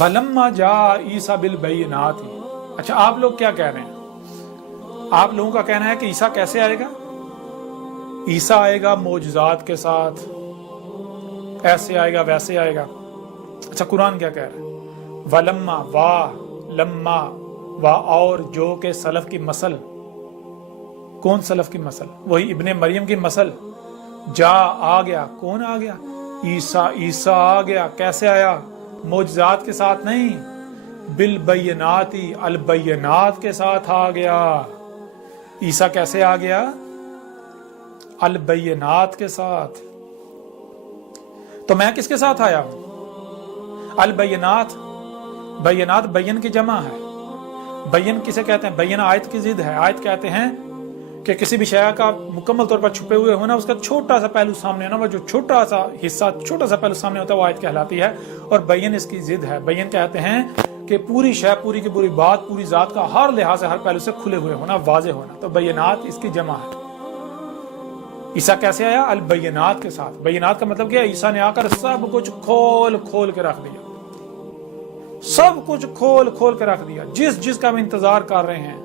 وَلَمَّا جَاءَ عِيسَىٰ بِالْبَيِّنَاتِ۔ اچھا آپ لوگ کیا کہہ رہے ہیں؟ آپ لوگوں کا کہنا ہے کہ عیسیٰ کیسے آئے گا؟ عیسیٰ آئے گا معجزات کے ساتھ، ایسے آئے گا ویسے آئے گا۔ اچھا قرآن کیا کہہ رہا ہے؟ وَلَمَّا لَمَّا اور جو کہ سلف کی مسل، کون سلف کی مسل؟ وہی ابن مریم کی مسل۔ جا آ گیا، کون آ گیا؟ عیسیٰ آ گیا۔ کیسے آیا؟ معجزات کے ساتھ نہیں، بالبیناتی، البینات کے ساتھ آ گیا۔ عیسیٰ کیسے آ گیا؟ البینات کے ساتھ۔ تو میں کس کے ساتھ آیا ہوں؟ البینات، بینات بین کی جمع ہے۔ بین کسے کہتے ہیں؟ بین آیت کی ضد ہے۔ آیت کہتے ہیں کہ کسی بھی شے کا مکمل طور پر چھپے ہوئے ہونا، اس کا چھوٹا سا پہلو سامنے ہونا، وہ جو چھوٹا سا حصہ، چھوٹا سا پہلو سامنے ہوتا ہے وہ آیت کہلاتی ہے۔ اور بین اس کی ضد ہے۔ بین کہتے ہیں کہ پوری شے، پوری کی پوری بات، پوری ذات کا ہر لحاظ سے، ہر پہلو سے کھلے ہوئے ہونا، واضح ہونا۔ تو بینات اس کی جمع ہے۔ عیسیٰ کیسے آیا؟ البینات کے ساتھ۔ بینات کا مطلب کیا ہے؟ عیسیٰ نے آ کر سب کچھ کھول کھول کے رکھ دیا، سب کچھ کھول کھول کے رکھ دیا۔ جس کا ہم انتظار کر رہے ہیں،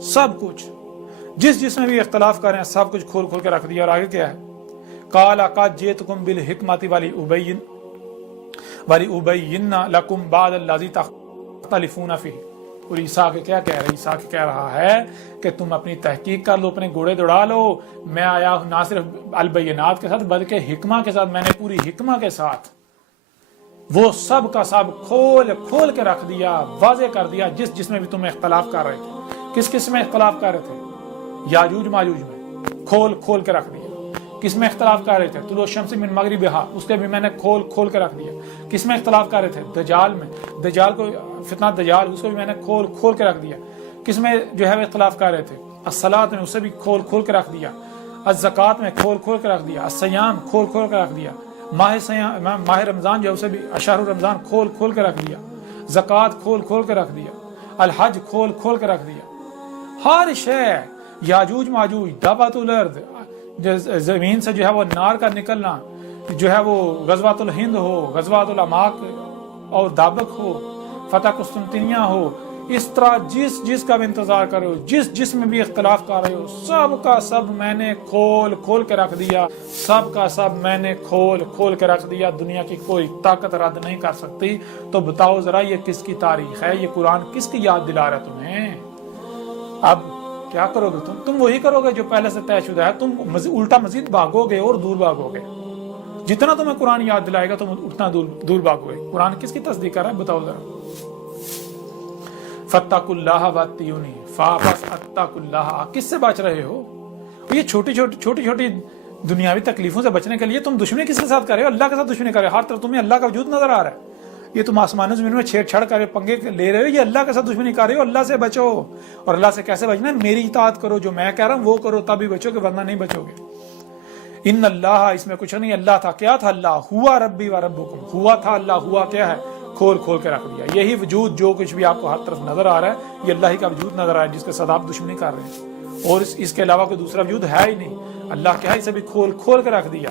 سب کچھ، جس میں بھی اختلاف کر رہے ہیں، سب کچھ کھول کھول کے رکھ دیا۔ اور آگے کیا ہے؟ قال قد جئتکم بالحکمۃ ولأبین لکم بعض الذی تختلفون فیہ۔ اور عیسیٰ کے کیا کہہ رہا ہے؟ عیسیٰ کے کہہ رہا ہے کہ تم اپنی تحقیق کر لو، اپنے گھوڑے دوڑا لو، میں آیا ہوں نہ صرف البینات کے ساتھ بلکہ حکمہ کے ساتھ۔ میں نے پوری حکمہ کے ساتھ وہ سب کا سب کھول کھول کے رکھ دیا، واضح کر دیا۔ جس میں بھی تم اختلاف کر رہے تھے، کس میں اختلاف کر رہے تھے؟ یاجوج ماجوج میں، کھول کھول کے رکھ دیا۔ کس میں اختلاف کر رہے تھے؟ طلوع الشمس من مغربہا، اس کے بھی میں نے کھول کھول کے رکھ دیا۔ کس میں اختلاف کر رہے تھے؟ دجال میں، دجال کو، فتنہ دجال، اس کو بھی میں نے کھول کھول کے رکھ دیا۔ کس میں جو ہے وہ اختلاف کر رہے تھے؟ الصلاۃ میں، اسے بھی کھول کھول کے رکھ دیا۔ الزکوٰۃ میں کھول کھول کے رکھ دیا۔ الصیام کھول کھول کے رکھ دیا۔ ماہ رمضان جو ہے اسے بھی شہر رمضان کھول کھول کے رکھ دیا۔ زکوٰۃ کھول کھول کے رکھ دیا۔ الحج کھول کھول کے رکھ دیا۔ ہر شے، یاجوج ماجوج، دعوت الارض، زمین سے جو ہے وہ نار کا نکلنا، جو ہے وہ غزوۃ الہند ہو، غزوۃ العماق اور دابق ہو، فتح قسطنطنیہ ہو، اس طرح جس کا بھی انتظار کر رہے ہو، جس میں بھی اختلاف کر رہے ہو، سب کا سب میں نے کھول کھول کے رکھ دیا۔ سب کا سب میں نے کھول کھول کے رکھ دیا۔ دنیا کی کوئی طاقت رد نہیں کر سکتی۔ تو بتاؤ ذرا یہ کس کی تاریخ ہے؟ یہ قرآن کس کی یاد دلا رہا ہے تمہیں؟ اب کیا کرو گے تم وہی کرو گے جو پہلے سے طے شدہ ہے۔ تم الٹا مزید بھاگو گے اور دور بھاگو گے۔ جتنا تمہیں قرآن یاد دلائے گا تم اتنا دور بھاگو گے۔ قرآن کس کی تصدیق کر رہا ہے؟ بتاؤ ذرا۔ فاتقوا اللہ واتقونی، فاتقوا اللہ، کس سے بچ رہے ہو؟ یہ چھوٹی چھوٹی دنیاوی تکلیفوں سے بچنے کے لیے تم دشمنی کس کے ساتھ کر رہے ہو؟ اللہ کے ساتھ دشمنی کر رہے ہو۔ ہر طرف تمہیں اللہ کا وجود نظر آ رہا ہے۔ یہ تم آسمان زمین میں چھیڑ چھاڑ کر پنگے لے رہے ہو، یہ اللہ کے ساتھ دشمنی کر رہے ہو۔ اللہ سے بچو۔ اور اللہ سے کیسے بچنا ہے؟ میری اطاعت کرو، جو میں کہہ رہا ہوں وہ کرو، تبھی بچو گے، ورنہ نہیں بچو گے۔ ان اللہ، اس میں کچھ نہیں، اللہ تھا، کیا تھا؟ اللہ ہوا ربی و ربکم، ہوا تھا اللہ، ہوا کیا ہے؟ کھول کھول کے رکھ دیا۔ یہی وجود جو کچھ بھی آپ کو ہر طرف نظر آ رہا ہے، یہ اللہ ہی کا وجود نظر آ رہا ہے، جس کے ساتھ آپ دشمنی کر رہے ہیں، اور اس کے علاوہ کوئی دوسرا وجود ہے ہی نہیں۔ اللہ کیا ہے؟ اسے بھی کھول کھول کے رکھ دیا۔